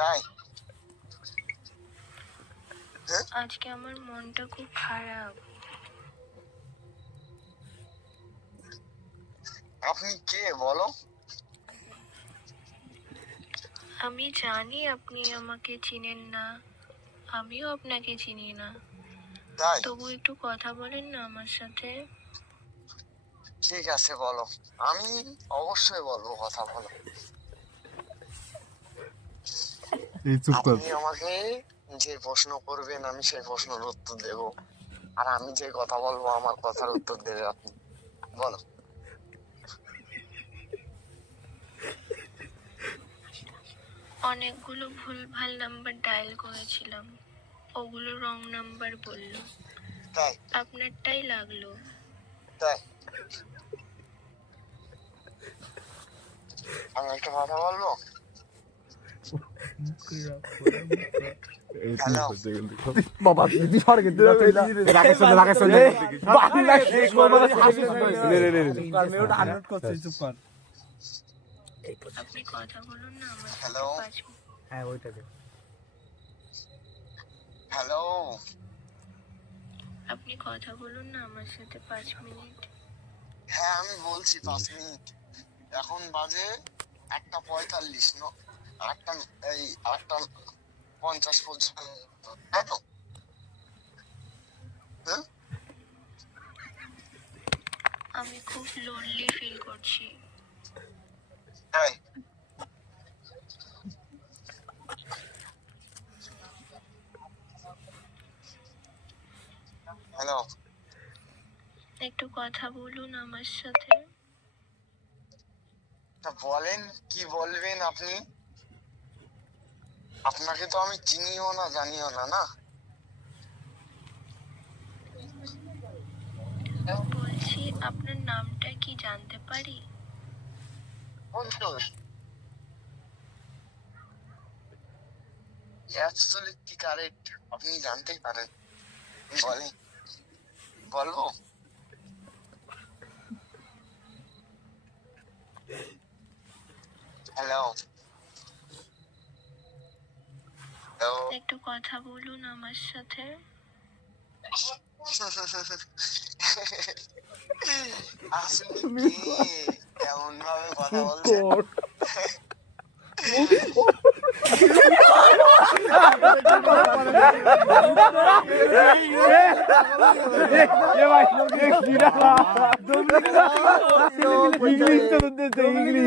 তাই আজকে আমার মনটা খুব খারাপ। আপনি কে বলো? আমি জানি আপনি আমাকে চিনেন না, আমিও আপনাকে চিনি না, তাই তবু একটু কথা বলেন না আমার সাথে। ঠিক আছে বলো, আমি অবশ্যই বলবো, কথা বলো। আপনি আমাকে যে প্রশ্ন করবেন আমি সেই প্রশ্নের উত্তর দেব, আর আমি যে কথা বলবো আমার কথার উত্তর দেবে আপনি। বলো। অনেকগুলো ভুলভাল নাম্বার ডায়াল করেছিলাম, ওগুলো রং নাম্বার বললো, তাই আপনারটাই লাগলো। তাই আমি একটা কথা বলবো। হ্যালো বাবা তুই সরে গেলি রাকেশ বাংলা শেষ আনলোড করছিস চুপ কর আপনি কথা বলুন না আমার সাথে হ্যালো 5 মিনিট। হ্যাঁ ওইটাকে হ্যালো আপনি কথা বলুন না আমার সাথে 5 মিনিট। হ্যাঁ আমি বলছি 5 মিনিট। এখন বাজে 1:45, এই 8:50 পর্যন্ত, তাই তো? হ্যাঁ আমি খুব লোনলি ফিল করছি। তাই হ্যালো একটু কথা বলুন আমার সাথে। তা বলেন, কি বলবেন আপনি? আপনাকে তো আমি চিনিও না জানিও না। না বলছি আপনার নামটা কি জানতে পারি? অন্তর, অ্যাবসলিউটলি কারেক্ট, আপনি জানতেই পারেন। বলেন, বলবো? হ্যালো হ্যালো একটু কথা বলুন আমার সাথে। আপনি কে? কেমন ভাবে কথা বলছেন? ইংলিশ তো ইংলিশ